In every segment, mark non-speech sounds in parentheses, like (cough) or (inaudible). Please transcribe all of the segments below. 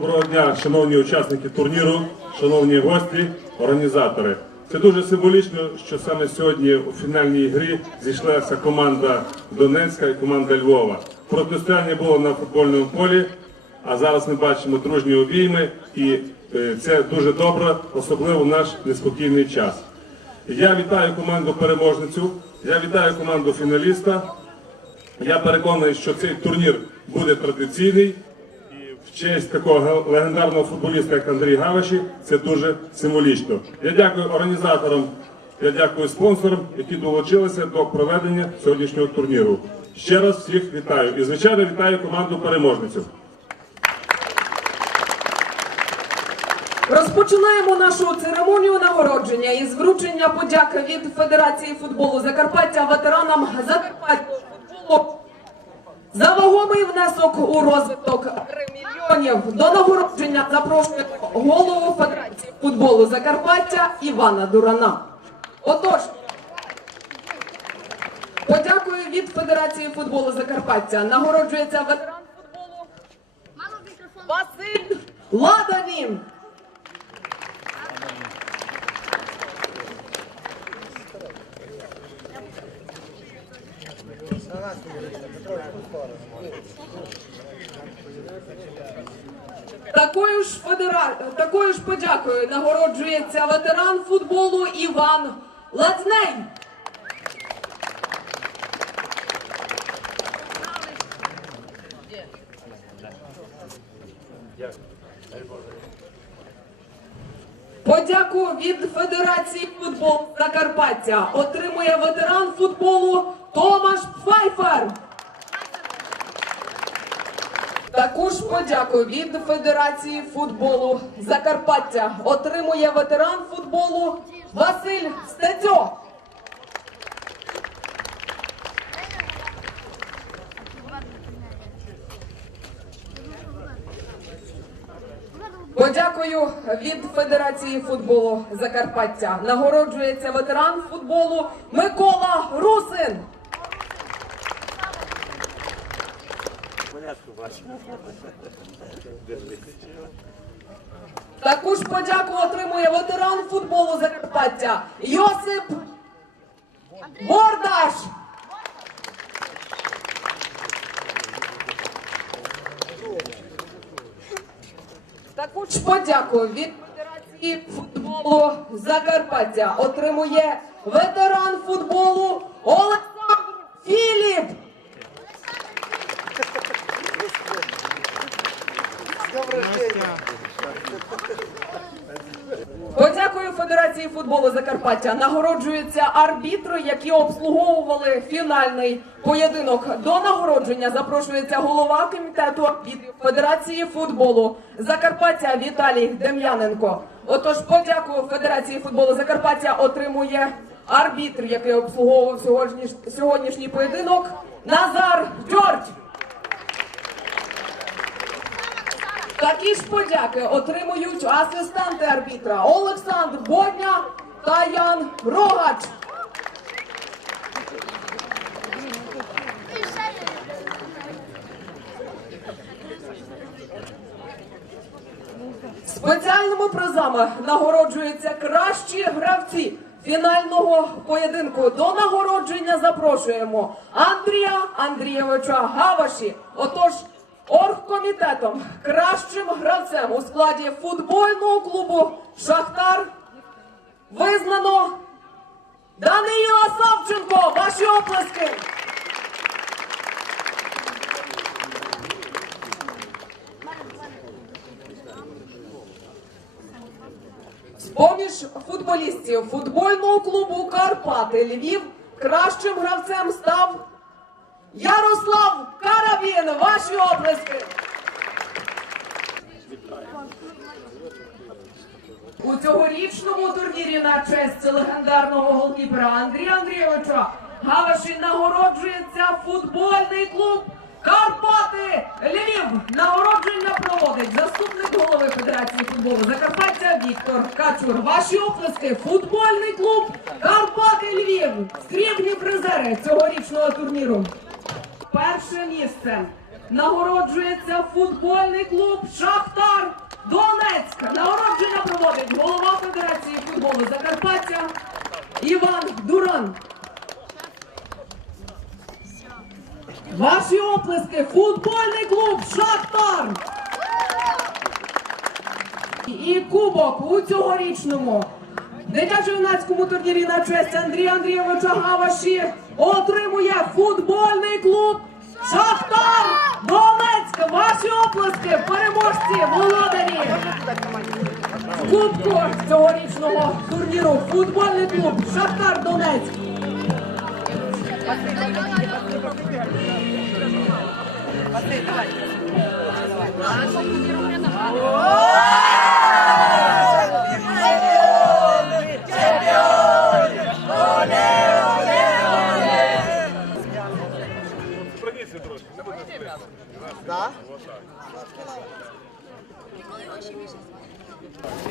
Доброго дня, шановні учасники турніру, шановні гості, організатори. Це дуже символічно, що саме сьогодні у фінальній грі зійшлася команда Донецька і команда Львова. Протистояння було на футбольному полі, а зараз ми бачимо дружні обійми, і е, це дуже добре, особливо в наш неспокійний час. Я вітаю команду переможницю, я вітаю команду фіналіста. Я переконаний, що цей турнір буде традиційний. І в честь такого легендарного футболіста, як Андрій Гаваші, це дуже символічно. Я дякую організаторам, я дякую спонсорам, які долучилися до проведення сьогоднішнього турніру. Ще раз всіх вітаю і, звичайно, вітаю команду переможницю. Розпочинаємо нашу церемонію нагородження із вручення подяки від Федерації футболу Закарпаття ветеранам Закарпаття футболу за вагомий внесок у розвиток 3 мільйонів. До нагородження запрошуємо голову Федерації футболу Закарпаття Івана Дурана. Отож, подякую від Федерації футболу Закарпаття. Нагороджується ветеран футболу Василь Ладанін. Такою ж федера... такою ж подякою нагороджується ветеран футболу Іван Лацней. Подяку від Федерації футболу Закарпаття отримує ветеран футболу Томаш Пфайфер. Таку ж подяку від Федерації футболу Закарпаття отримує ветеран футболу Василь Стецьо. Подякую від Федерації футболу Закарпаття. Нагороджується ветеран футболу Микола Русин. Таку ж подяку отримує ветеран футболу Закарпаття Йосип Бордаш. Таку ж подяку від Федерації футболу Закарпаття отримує ветеран футболу Олександр Філіп. Подякую Федерації футболу Закарпаття. Нагороджуються арбітри, які обслуговували фінальний поєдинок. До нагородження запрошується голова комітету арбітрів Федерації футболу Закарпаття Віталій Дем'яненко. Отож, подяку Федерації футболу Закарпаття отримує арбітр, який обслуговував сьогоднішній, поєдинок. Назар Джордж. Такі ж подяки отримують асистенти арбітра Олександр Бодня та Ян Рогач. Спеціальними призами нагороджуються кращі гравці фінального поєдинку. До нагородження запрошуємо Андрія Андрійовича Гаваші. Отож, оргкомітетом кращим гравцем у складі футбольного клубу Шахтар визнано Даниїла Савченко. Ваші оплески. З-поміж футболістів футбольного клубу Карпати Львів кращим гравцем став Ярослав Карабін. Ваші оплески. У цьогорічному турнірі на честь легендарного голкіпера Андрія Андрійовича Гаваші нагороджується футбольний клуб Карпати Львів. Нагородження проводить заступник голови Федерації футболу Закарпаття Віктор Качур. Ваші оплески. Футбольний клуб Карпати Львів. Срібні призери цьогорічного турніру перше місце нагороджується футбольний клуб Шахтар Донецьк. Нагородження проводить голова Федерації футболу Закарпаття Іван Дуран. Ваші оплески футбольний клуб Шахтар. І кубок у цьогорічному дитячо-юнацькому турнірі на честь Андрія Андрійовича Гаваші отримує футбольний клуб Шахтар Донецьк. Ваші оплески, переможці, володарі. Кубку цьогорічного турніру футбольний клуб Шахтар Донецьк.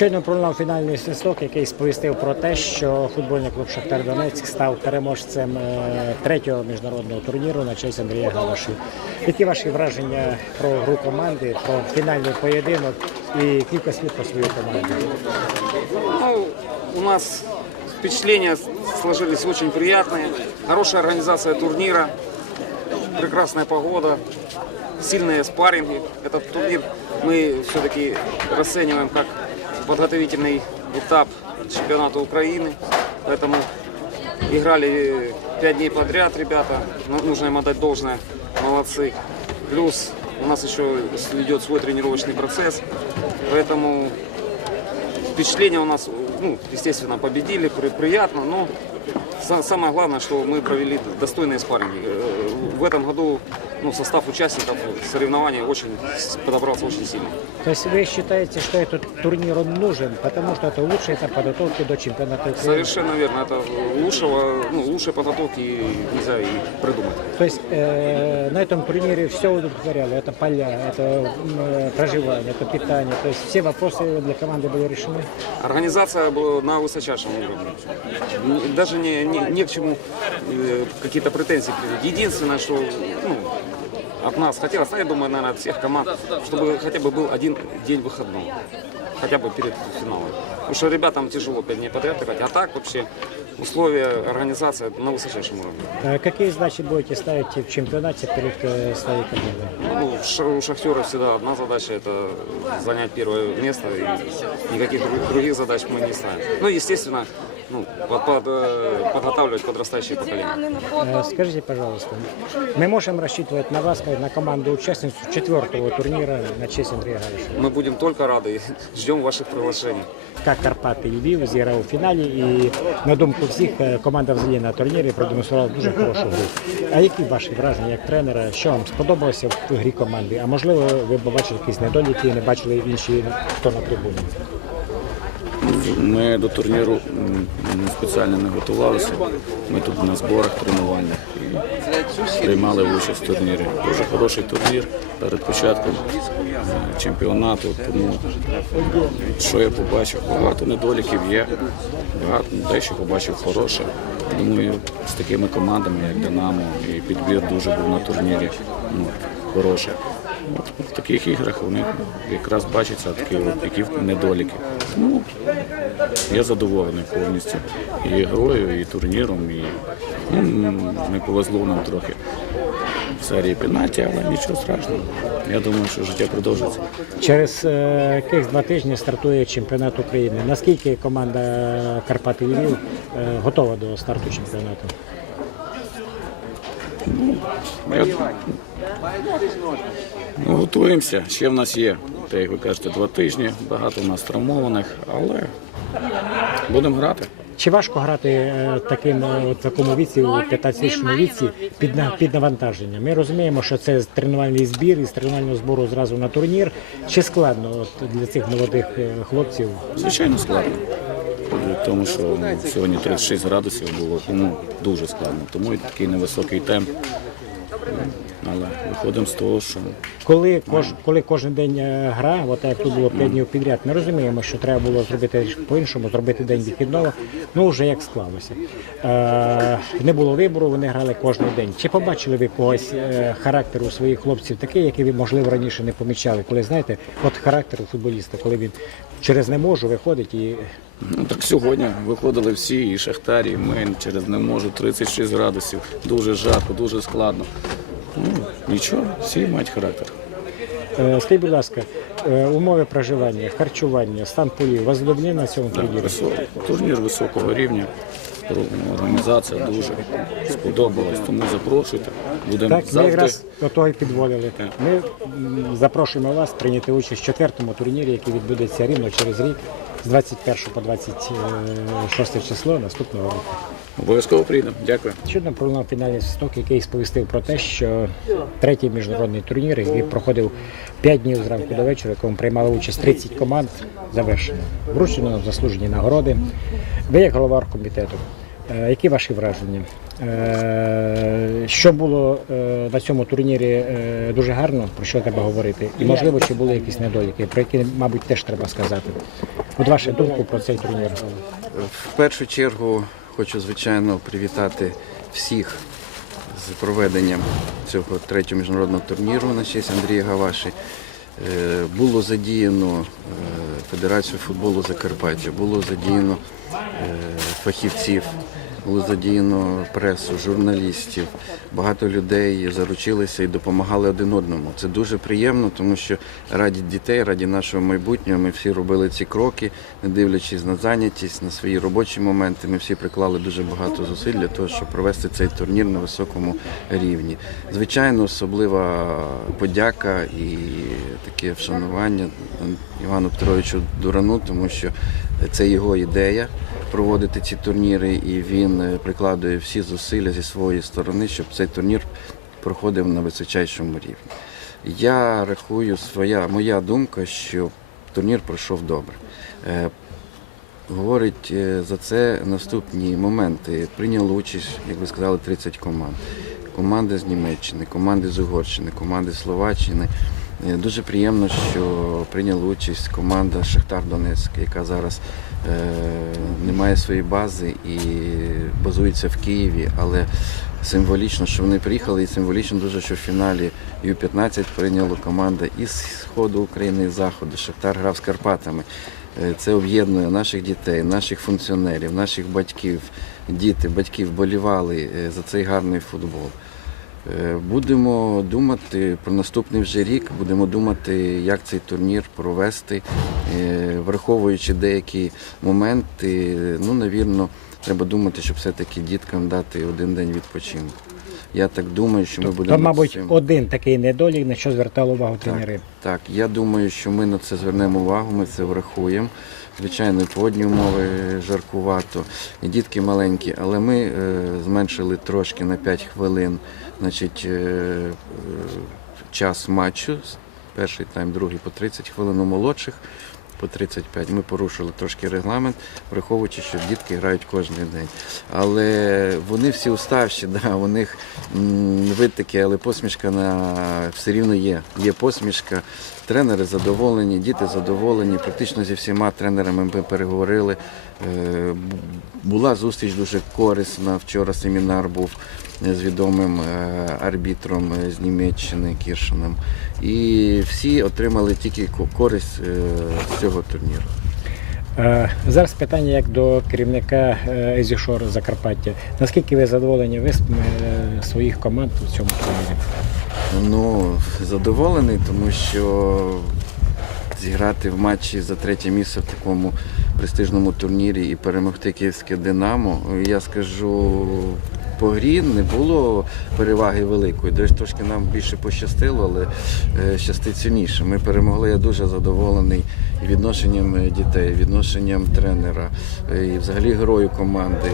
Щойно пролунав фінальний свисток, який сповістив про те, що футбольний клуб Шахтар Донецьк став переможцем е, третього міжнародного турніру на честь Андрія Галаші. Які ваші враження про гру команди, про фінальний поєдинок і кілька слів про свою команду? Ну, у нас впечатления сложились очень приятные. Хорошая организация турнира, прекрасная погода, сильные спарринги. Этот турнир мы все-таки расцениваем как подготовительный этап чемпионата Украины. Поэтому играли пять дней подряд ребята. Ну, Нужно им отдать должное. Молодцы. Плюс у нас еще идет свой тренировочный процесс. Поэтому Впечатления у нас, ну, естественно, победили, при- приятно, но са- самое главное, что мы провели достойные спарринги. Э, В этом году ну, состав участников соревнований очень подобрался очень сильно. То есть вы считаете, что этот турнир он нужен, потому что это лучший этап подготовки до чемпионата Украины? Совершенно верно. Это лучшего, ну, лучшей подготовки нельзя и придумать. То есть э, на этом турнире все удовлетворяло. Это поля, это э, проживание, это питание. То есть все вопросы для команды были решены. Организация была на высочайшем уровне. Даже не, не, не к чему э, какие-то претензии. Единственное, что ну, от нас хотелось, а я думаю, наверное, от всех команд, чтобы хотя бы был один день выходного. Хотя бы перед финалом. Потому что ребятам тяжело пять дней подряд играть. А так вообще условия организации на высочайшем уровне. Э, Какие задачи будете ставить в чемпионате перед э, своей командой? Ну, ш- у шахтера всегда одна задача это занять первое место и никаких друг- других задач мы не ставим. Ну, естественно, ну, под- под, э, подготавливать подрастающее поколение. Э, Скажите, пожалуйста, мы можем рассчитывать на вас, как на команду-участницу четвертого турнира на честь Андрея Галиша? Мы будем только рады и (laughs) ждем ваших приглашений. Как Карпати Львів зіграв у фіналі і на думку всіх е, команда взагалі на турнірі продемонструвала дуже хорошу гру. А які ваші враження як тренера? Що вам сподобалося в грі команди? А можливо, ви побачили якісь недоліки і не бачили інші, хто на трибуні? Ми до турніру спеціально не готувалися. Ми тут на зборах тренувальних приймали участь в турнірі. Дуже хороший турнір перед початком е, чемпіонату. Тому що я побачив, багато недоліків є, багато дещо побачив хороше. Думаю, з такими командами, як Динамо, і підбір дуже був на турнірі ну, хороший. В таких іграх вони якраз бачаться такі, які недоліки. Ну, я задоволений повністю і грою, і турніром, і ну, не повезло нам трохи в серії пенальті, але нічого страшного. Я думаю, що життя продовжиться. Через е, яких два тижні стартує чемпіонат України. Наскільки команда Карпати Львів е, готова до старту чемпіонату? Я... Ну, готуємося. Ще в нас є, те, як ви кажете, два тижні. Багато в нас травмованих, але будемо грати. Чи важко грати е, таким е, от в такому віці, у 15-річному віці під під навантаженням? Ми розуміємо, що це тренувальний збір із тренувального збору зразу на турнір. Чи складно от для цих молодих е, хлопців? Звичайно, складно. Тому що ну, сьогодні 36 градусів було ну, дуже складно. Тому і такий невисокий темп. Але виходимо з того, що Коли, кож, коли кожен день е, гра, от як тут було 5 днів підряд, ми розуміємо, що треба було зробити по-іншому, зробити день вихідного, ну вже як склалося. Е, не було вибору, вони грали кожен день. Чи побачили ви когось е, характеру своїх хлопців такий, який ви, можливо, раніше не помічали? Коли знаєте, от характер футболіста, коли він через не можу виходить і ну так сьогодні виходили всі, і Шахтар, і Мин через не можу 36 градусів, дуже жарко, дуже складно. Ну нічого, всі мають характер. Е, Скажіть, будь ласка, е, умови проживання, харчування, стан полів вас задовольнили на цьому турнірі? високий. Турнір високого рівня. Організація дуже сподобалась, тому запрошуйте. Будемо Так, ми якраз до того і підводили. Так. Ми запрошуємо вас прийняти участь в четвертому турнірі, який відбудеться рівно через рік з 21 по 26 число наступного року. Обов'язково прийдемо. Дякую. Щодо пролунав фінальний свисток, який сповістив про те, що третій міжнародний турнір, який проходив 5 днів зранку до вечора, в якому приймали участь 30 команд, завершено. Вручено нам заслужені нагороди. Ви як голова оргкомітету, е, які ваші враження? Е, Що було е, на цьому турнірі дуже гарно, про що треба говорити? І можливо, чи були якісь недоліки, про які, мабуть, теж треба сказати. От ваша думка про цей турнір. В першу чергу хочу, звичайно, привітати всіх з проведенням цього третього міжнародного турніру на честь Андрія Гаваші. Е, Було задіяно е, Федерацію футболу Закарпаття, було задіяно е, фахівців, було задіяно пресу, журналістів. Багато людей заручилися і допомагали один одному. Це дуже приємно, тому що раді дітей, раді нашого майбутнього, ми всі робили ці кроки, не дивлячись на зайнятість, на свої робочі моменти. Ми всі приклали дуже багато зусиль для того, щоб провести цей турнір на високому рівні. Звичайно, особлива подяка і таке вшанування Івану Петровичу Дурану, тому що це його ідея проводити ці турніри, і він е, прикладує всі зусилля зі своєї сторони, щоб цей турнір проходив на височайшому рівні. Я рахую, своя моя думка, що турнір пройшов добре. Е, Говорить е, за це наступні моменти. Прийняло участь, як ви сказали, 30 команд. Команди з Німеччини, команди з Угорщини, команди з Словаччини. Е, Дуже приємно, що прийняла участь команда Шахтар Донецьк, яка зараз е, не має своєї бази і базується в Києві, але символічно, що вони приїхали, і символічно дуже, що в фіналі Ю-15 прийняла команда із сходу України, і заходу. Шахтар грав з Карпатами. Е, Це об'єднує наших дітей, наших функціонерів, наших батьків. Діти, батьки вболівали за цей гарний футбол. Е, Будемо думати про наступний вже рік, будемо думати, як цей турнір провести, е, враховуючи деякі моменти. Ну, навірно, треба думати, щоб все-таки діткам дати один день відпочинку. Я так думаю, що ми будемо. То, мабуть, цим- один такий недолік, на що звертали увагу тренери. так, я думаю, що ми на це звернемо увагу, ми це врахуємо. Звичайно, і погодні умови жаркувато, і дітки маленькі, але ми е, зменшили трошки на 5 хвилин значить, е, е, час матчу. Перший тайм, другий по 30 хвилин у молодших. По 35 ми порушили трошки регламент, враховуючи, що дітки грають кожен день. Але вони всі уставші, (laughs) да, у них вид такий, але посмішка на все рівно є. Є посмішка. Тренери задоволені, діти задоволені. Практично зі всіма тренерами ми переговорили. Е, Була зустріч дуже корисна. Вчора семінар був з відомим е, арбітром е, з Німеччини Кіршином. І всі отримали тільки користь е, з цього турніру. Е, Зараз питання як до керівника Езішор Закарпаття. Наскільки ви задоволені виступами е, своїх команд у цьому турнірі? Ну, задоволений, тому що зіграти в матчі за третє місце в такому престижному турнірі і перемогти київське Динамо, я скажу. По грі не було переваги великої. Десь трошки нам більше пощастило, але е, щастить сильніше. Ми перемогли. Я дуже задоволений відношенням е, дітей, відношенням тренера, е, і взагалі герою команди.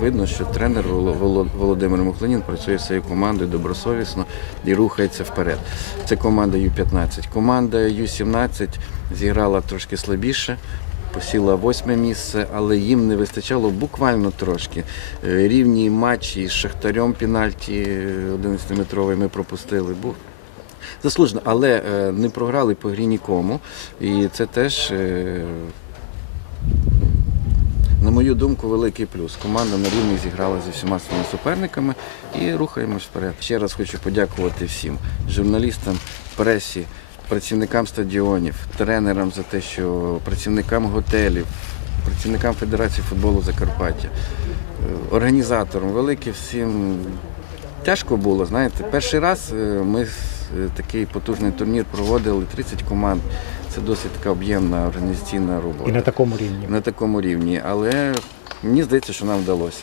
Видно, що тренер Воло- Воло- Володимир Мухлинін працює з цією командою добросовісно і рухається вперед. Це команда Ю-15. Команда Ю-17 зіграла трошки слабіше. Посіла восьме місце, але їм не вистачало буквально трошки. Е, Рівні матчі з Шахтарем пенальті е, 11-метровий ми пропустили. Був заслужено, але е, не програли по грі нікому. І це теж, е, на мою думку, великий плюс. Команда на рівні зіграла зі всіма своїми суперниками і рухаємось вперед. Ще раз хочу подякувати всім журналістам, пресі, працівникам стадіонів, тренерам за те, що працівникам готелів, працівникам Федерації футболу Закарпаття, е, організаторам, велике всім тяжко було. Знаєте, перший раз е, ми е, такий потужний турнір проводили 30 команд. Це досить така об'ємна організаційна робота І на такому рівні. на такому рівні. Але мені здається, що нам вдалося.